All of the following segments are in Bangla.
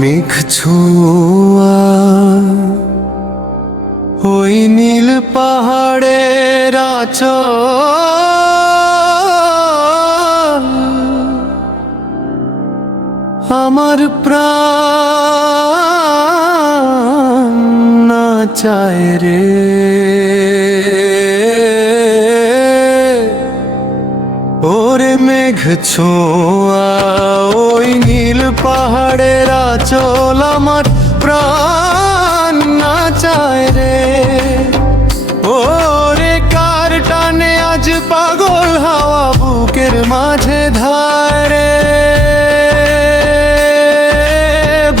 মেঘ ছোঁয়া ওই নীল পাহাড়ের আঁচল আমার প্রাণ নাচায় রে। ওরে মেঘ ছোঁয়া ওই নীল পাহাড়ের আঁচল আমার প্রাণ নাচায় রে। ওরে কার টানে আজ পাগল হাওয়া বুকের মাঝে ধারে,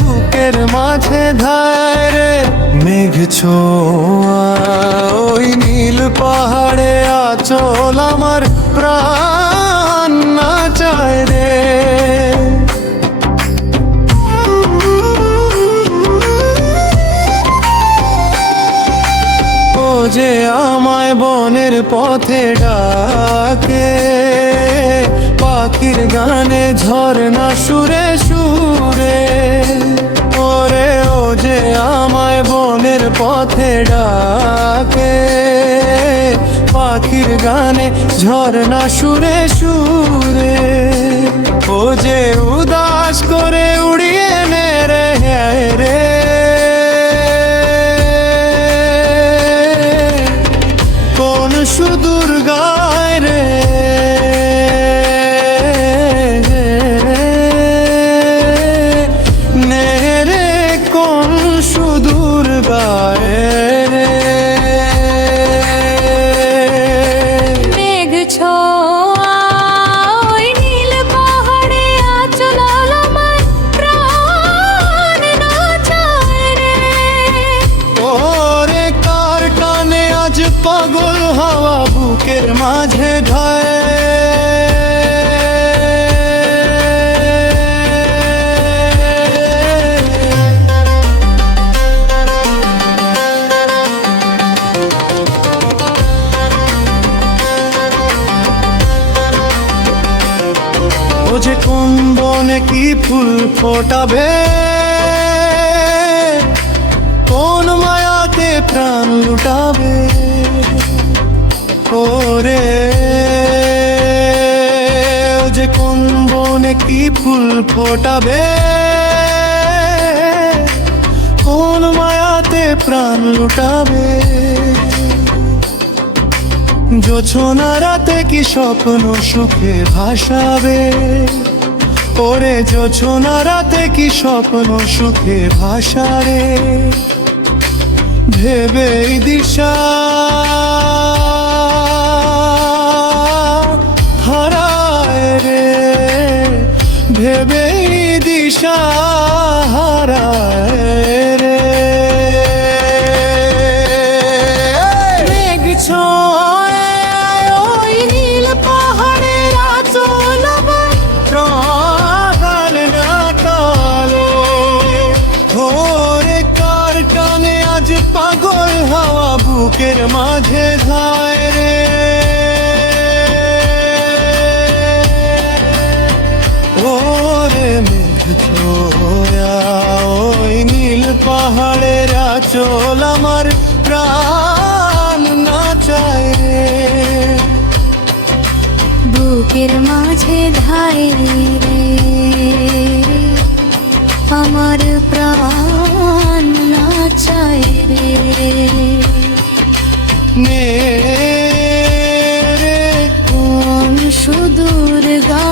বুকের মাঝে ধারে। মেঘ ছোঁয়া ওই নীল পাহাড়ে আঁচল আমার প্রাণ নাচায় রে। ও যে আমায় বনের পথে ডাকে, পাখির গানে ঝরনা সুরে সুরে। ওরে ও যে আমায় বনের পথে ডাকে, পাখির গানে ঝরনা সুরে সুরে। ও যে উদাস করে উড়িয়ে নে রে রে। কোন সুদূর গায় রে, নে রে কোন সুদূর গায় রে। পাগল হাওয়া বুকের মাঝে ধায়। ও যে কোন বনে কি ফুল ফোটাবে, কোন মায়াতে প্রাণ লুটাবে। ওরে ও যে কোন বনে কি ফুল ফোটাবে, কোন মায়াতে প্রাণ লুটাবে। জোছনা রাতে কি স্বপ্ন সুখে ভাসাবে। ওরে জোছনা রাতে কি স্বপ্ন সুখে ভাসারে। ভেবেই দিশা হারায় রে, ভেবেই দিশা হারায় রে। মেঘ ছোঁয়া ওই নীল পাহাড়ের আঁচল আমার প্রাণ নাচালো। ওরে কার টানে আজ পাগল হাওয়া বুকের মাঝে ধায় রে। ওরে মেঘ ছোঁয়া ওই নীল পাহাড়ের আঁচল আমার প্রাণ নাচায় রে। বুকের মাঝে ধায় রে আমার প্রাণ নাচায় রে। নে রে কোন সুদূর গা